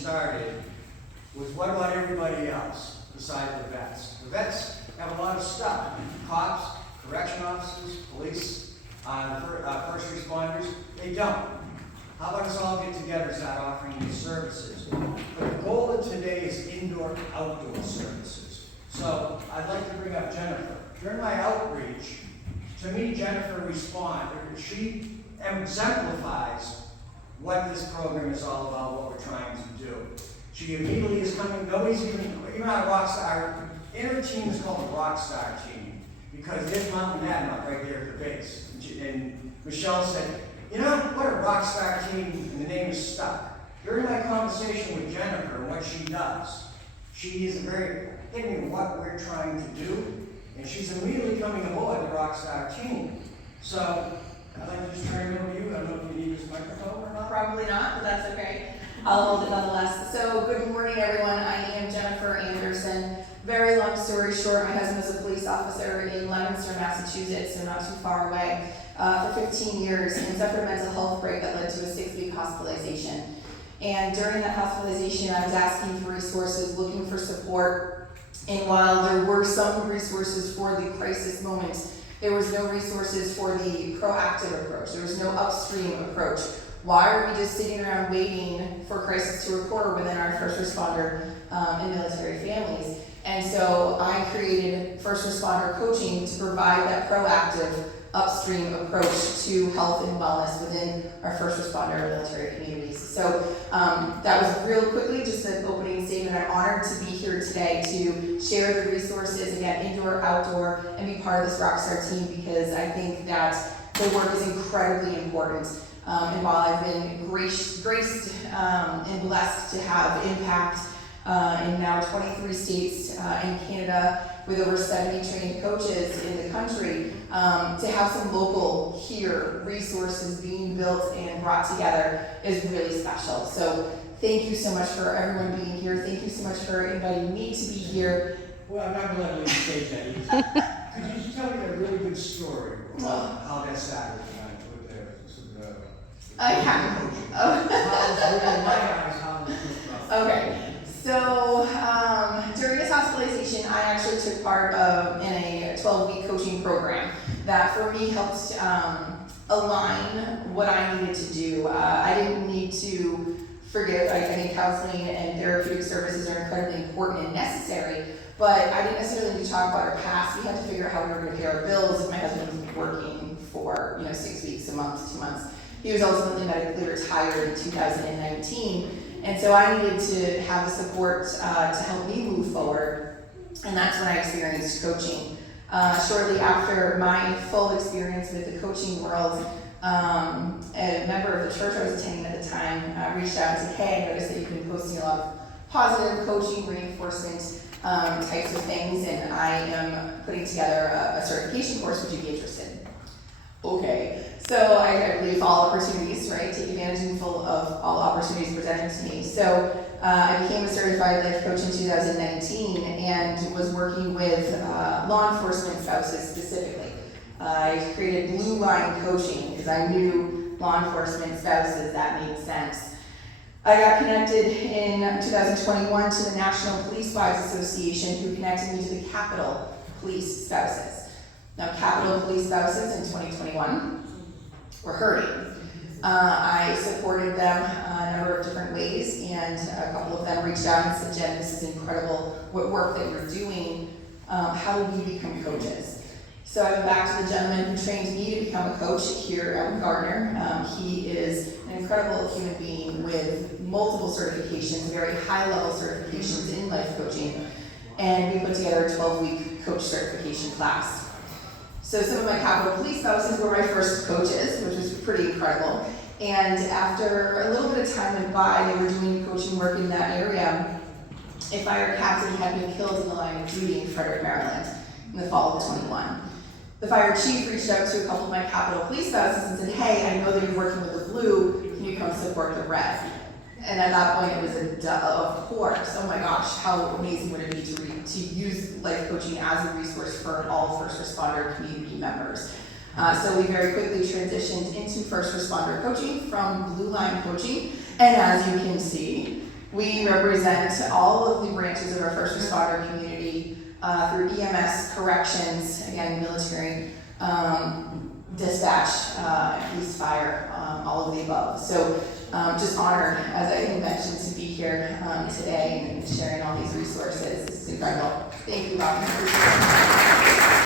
started was, what about everybody else besides the vets? The vets have a lot of stuff. Cops, correction officers, police, first responders, they don't. How about us all get together and start offering these services? But the goal of today is indoor-outdoor services. So I'd like to bring up Jennifer. During my outreach, to me, Jennifer she exemplifies what this program is all about, what we're trying to do. She immediately is coming, nobody's even our Rockstar, in her team is called the Rockstar team, because there's Mountain Madnut right there at the base. And Michelle said, you know, what a Rockstar team, and the name is stuck. During my conversation with Jennifer and what she does, she is very hitting what we're trying to do, and she's immediately coming aboard the Rockstar team. So, I'd like to just turn it over to you. I don't know if you need this microphone or not. Probably not, but that's okay. I'll hold it nonetheless. So, good morning, everyone. I am Jennifer Anderson. Very long story short, my husband was a police officer in Leominster, Massachusetts, so not too far away, for 15 years, and suffered a mental health break that led to a 6-week hospitalization. And during that hospitalization, I was asking for resources, looking for support, and while there were some resources for the crisis moments, there was no resources for the proactive approach. There was no upstream approach. Why are we just sitting around waiting for crisis to occur within our first responder and military families? And so I created first responder coaching to provide that proactive upstream approach to health and wellness within our first responder and military communities. So that was real quickly just an opening statement. I'm honored to be here today to share the resources, again, indoor, outdoor, and be part of this Rockstar team, because I think that the work is incredibly important. And while I've been graced and blessed to have impact in now 23 states in Canada with over 70 trained coaches in the country, to have some local here resources being built and brought together is really special. So thank you so much for everyone being here. Thank you so much for inviting me to be here. Well, I'm not going to let you stage that. Could you just tell me a really good story about how that started with the I can. Okay. So during this hospitalization, I actually took part in a 12-week coaching program that for me helped align what I needed to do. I didn't need to forgive. I think counseling and therapeutic services are incredibly important and necessary, but I didn't necessarily need to talk about our past. We had to figure out how we were going to pay our bills if my husband was working for 6 weeks, a month, 2 months. He was ultimately medically retired in 2019. And so I needed to have the support to help me move forward, and that's when I experienced coaching. Shortly after my full experience with the coaching world, a member of the church I was attending at the time reached out and said, hey, I noticed that you've been posting a lot of positive coaching, reinforcement types of things, and I am putting together a certification course. Would you be interested? Okay. So I believe all opportunities, right? Take advantage and full of all opportunities presented to me. So I became a certified life coach in 2019 and was working with law enforcement spouses specifically. I created Blue Line Coaching because I knew law enforcement spouses, that made sense. I got connected in 2021 to the National Police Wives Association, who connected me to the Capitol Police Spouses. Now, Capitol Police Spouses in 2021 were hurting. I supported them a number of different ways, and a couple of them reached out and said, Jen, this is incredible, what work that you're doing, how do we become coaches? So I went back to the gentleman who trained me to become a coach here at Gardner. He is an incredible human being with multiple certifications, very high-level certifications in life coaching, and we put together a 12-week coach certification class. So some of my Capitol Police spouses were my first coaches, which was pretty incredible. And after a little bit of time went by, they were doing coaching work in that area. A fire captain had been killed in the line of duty in Frederick, Maryland in the fall of 21. The fire chief reached out to a couple of my Capitol Police spouses and said, hey, I know that you're working with the blue, can you come support the red? And at that point it was a duh, of course. Oh my gosh, how amazing would it be to use life coaching as a resource for all first responder community members. So we very quickly transitioned into first responder coaching from Blue Line Coaching. And as you can see, We represent all of the branches of our first responder community through EMS, corrections, again, military, dispatch, police, fire, all of the above. So just honored, as I mentioned, to be here today and sharing all these resources. It's incredible. Thank you, Robin.